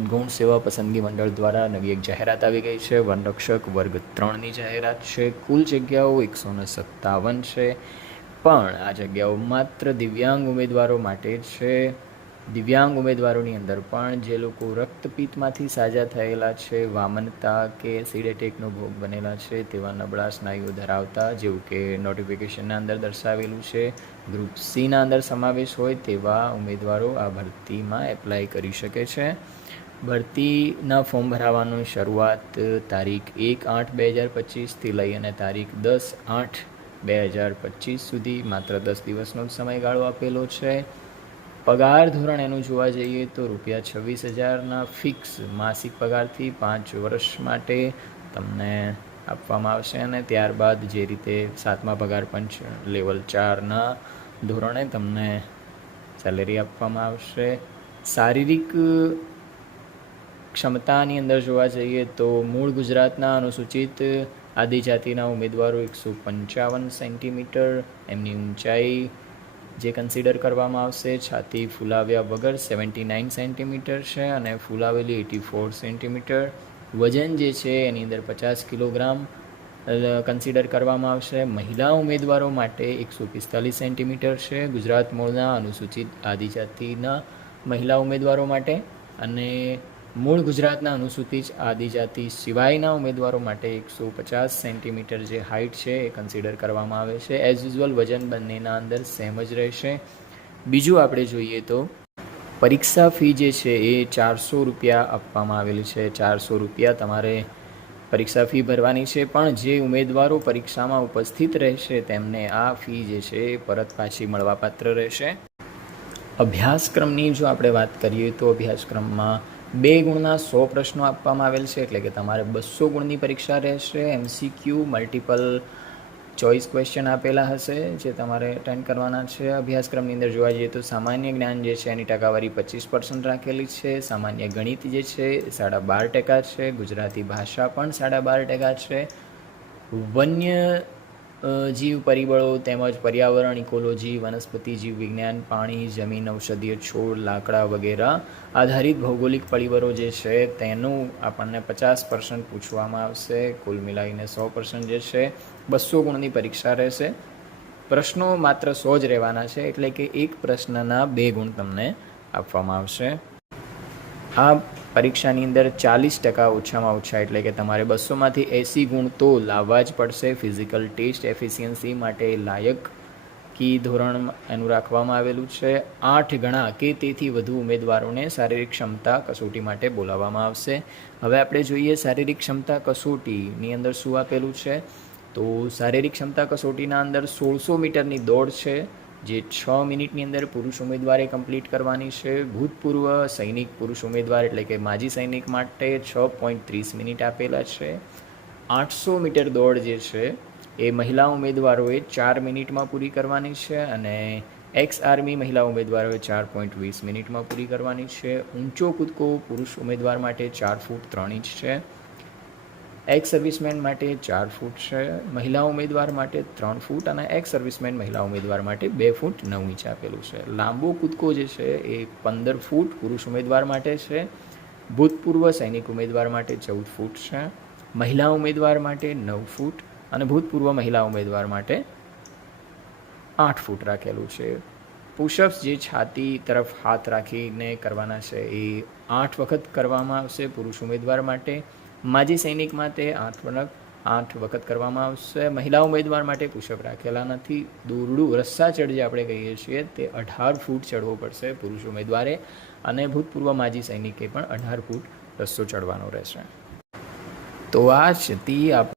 ગૌણ સેવા પસંદગી મંડળ દ્વારા નવી એક જાહેરાત આવી ગઈ છે. વનરક્ષક વર્ગ 3ની જાહેરાત છે. કુલ જગ્યાઓ 157 છે, પણ આ જગ્યાઓ માત્ર દિવ્યાંગ ઉમેદવારો માટે છે. દિવ્યાંગ ઉમેદવારોની અંદર પણ જે લોકો રક્તપિત્તમાંથી સાજા થયેલા છે, વામનતા કે એસિડ એટેકનો ભોગ બનેલા છે, તેવા નબળા સ્નાયુઓ ધરાવતા, જેવું કે નોટિફિકેશનના અંદર દર્શાવેલું છે, ગ્રુપ સીના અંદર સમાવેશ હોય તેવા ઉમેદવારો આ ભરતીમાં એપ્લાય કરી શકે છે. ભરતીના ફોર્મ ભરાવાની શરૂઆત તારીખ 1/8/2025થી લઈ અને તારીખ 10/8/2025 સુધી માત્ર 10 દિવસનો સમયગાળો આપેલો છે. પગાર ધોરણ એનું જોવા જઈએ તો ₹26,000ના ફિક્સ માસિક પગારથી 5 વર્ષ માટે તમને આપવામાં આવશે, અને ત્યારબાદ જે રીતે 7મા પગાર પંચ લેવલ 4ના ધોરણે તમને સેલેરી આપવામાં આવશે. શારીરિક ક્ષમતાની અંદર જોવા જઈએ તો મૂળ ગુજરાતના અનુસૂચિત આદિજાતિના ઉમેદવારો 155 સેન્ટીમીટર, એમની ઊંચાઈ જે કન્સિડર કરવામાં આવશે, છાતી ફૂલાવ્યા વગર 79 સેન્ટીમીટર છે અને ફૂલાવેલી 84 સેન્ટીમીટર. વજન જે છે એની અંદર 50 કિલોગ્રામ કન્સિડર કરવામાં આવશે. મહિલા ઉમેદવારો માટે 145 સેન્ટીમીટર છે ગુજરાત મૂળના અનુસૂચિત આદિજાતિના મહિલા ઉમેદવારો માટે, અને મૂળ ગુજરાતના અનુસૂચિત આદિજાતિ સિવાયના ઉમેદવારો માટે 150 સેન્ટીમીટર જે હાઇટ છે એ કન્સિડર કરવામાં આવે છે. એઝ યુઝ્યુઅલ વજન બંનેના અંદર સેમ જ રહેશે. બીજું આપણે જોઈએ તો પરીક્ષા ફી જે છે એ ₹400 આપવામાં આવેલી છે. ₹400 તમારે પરીક્ષા ફી ભરવાની છે, પણ જે ઉમેદવારો પરીક્ષામાં ઉપસ્થિત રહેશે તેમને આ ફી જે છે એ પરત પાછી મળવાપાત્ર રહેશે. અભ્યાસક્રમની જો આપણે વાત કરીએ તો અભ્યાસક્રમમાં 2 ગુણના 100 પ્રશ્નો આપવામાં આવેલ છે, એટલે કે તમારે 200 ગુણની પરીક્ષા રહેશે. MCQ મલ્ટિપલ ચોઇસ ક્વેશ્ચન આપેલા હશે જે તમારે અટેન્ડ કરવાના છે. અભ્યાસક્રમની અંદર જોવા જઈએ તો સામાન્ય જ્ઞાન જે છે એની ટકાવારી 25% રાખેલી છે. સામાન્ય ગણિત જે છે 12.5% છે. ગુજરાતી ભાષા પણ 12.5% છે. વન્ય જીવ પરિબળો તેમજ પર્યાવરણ, ઇકોલોજી, વનસ્પતિ જીવ વિજ્ઞાન, પાણી, જમીન, ઔષધીય છોડ, લાકડા વગેરે આધારિત ભૌગોલિક પરિબળો જે છે તેનું આપણને 50% પૂછવામાં આવશે. કુલ મિલાવીને 100% જે છે 200 ગુણની પરીક્ષા રહેશે. પ્રશ્નો માત્ર 100 જ રહેવાના છે, એટલે કે એક પ્રશ્નના 2 ગુણ તમને આપવામાં આવશે. આ પરીક્ષાની અંદર 40% ઓછામાં ઓછા, એટલે કે તમારે 200માંથી 80 ગુણ તો લાવવા જ પડશે. ફિઝિકલ ટેસ્ટ એફિશિયન્સી માટે લાયકી ધોરણ એનું રાખવામાં આવેલું છે. 8 ગણા કે તેથી વધુ ઉમેદવારોને શારીરિક ક્ષમતા કસોટી માટે બોલાવવામાં આવશે. હવે આપણે જોઈએ શારીરિક ક્ષમતા કસોટીની અંદર શું આપેલું છે. તો શારીરિક ક્ષમતા કસોટીના અંદર 1600 મીટરની દોડ છે, જે 6 મિનિટની અંદર પુરુષ ઉમેદવારે કમ્પ્લીટ કરવાની છે. ભૂતપૂર્વ સૈનિક પુરુષ ઉમેદવાર એટલે કે માજી સૈનિક માટે 6.30 મિનિટ આપેલા છે. 800 મીટર દોડ જે છે એ મહિલા ઉમેદવારોએ 4 મિનિટમાં પૂરી કરવાની છે, અને એક્સ આર્મી મહિલા ઉમેદવારોએ 4.20 મિનિટમાં પૂરી કરવાની છે. ઊંચો કૂદકો પુરુષ ઉમેદવાર માટે 4 ફૂટ 3 ઇંચ છે. એક્સ સર્વિસમેન માટે 4 ફૂટ છે. મહિલા ઉમેદવાર માટે 3 ફૂટ અને એક્સ સર્વિસમેન મહિલા ઉમેદવાર માટે 2 ફૂટ 9 ઇંચ આપેલું છે. લાંબો કૂદકો જે છે એ 15 ફૂટ પુરુષ ઉમેદવાર માટે છે. ભૂતપૂર્વ સૈનિક ઉમેદવાર માટે 14 ફૂટ છે. મહિલા ઉમેદવાર માટે 9 ફૂટ અને ભૂતપૂર્વ મહિલા ઉમેદવાર માટે 8 ફૂટ રાખેલું છે. પુશઅપ્સ જે છાતી તરફ હાથ રાખીને કરવાના છે એ 8 વખત કરવામાં આવશે પુરુષ ઉમેદવાર માટે. માજી સૈનિક માટે 8 વખત કરવામાં આવશે. મહિલા ઉમેદવાર માટે પુશઅપ રાખેલા નથી. દોરડું રસ્સા ચઢ જે આપણે કહીએ છીએ તે 18 ફૂટ ચડવો પડશે પુરુષ ઉમેદવારે, અને ભૂતપૂર્વ માજી સૈનિકે પણ 18 ફૂટ રસ્સો ચડવાનો રહેશે. તો આ હતી